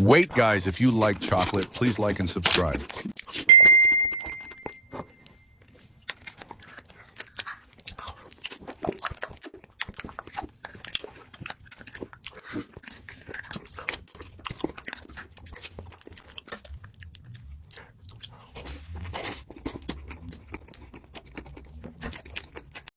Wait, guys, if you like chocolate, please like and subscribe.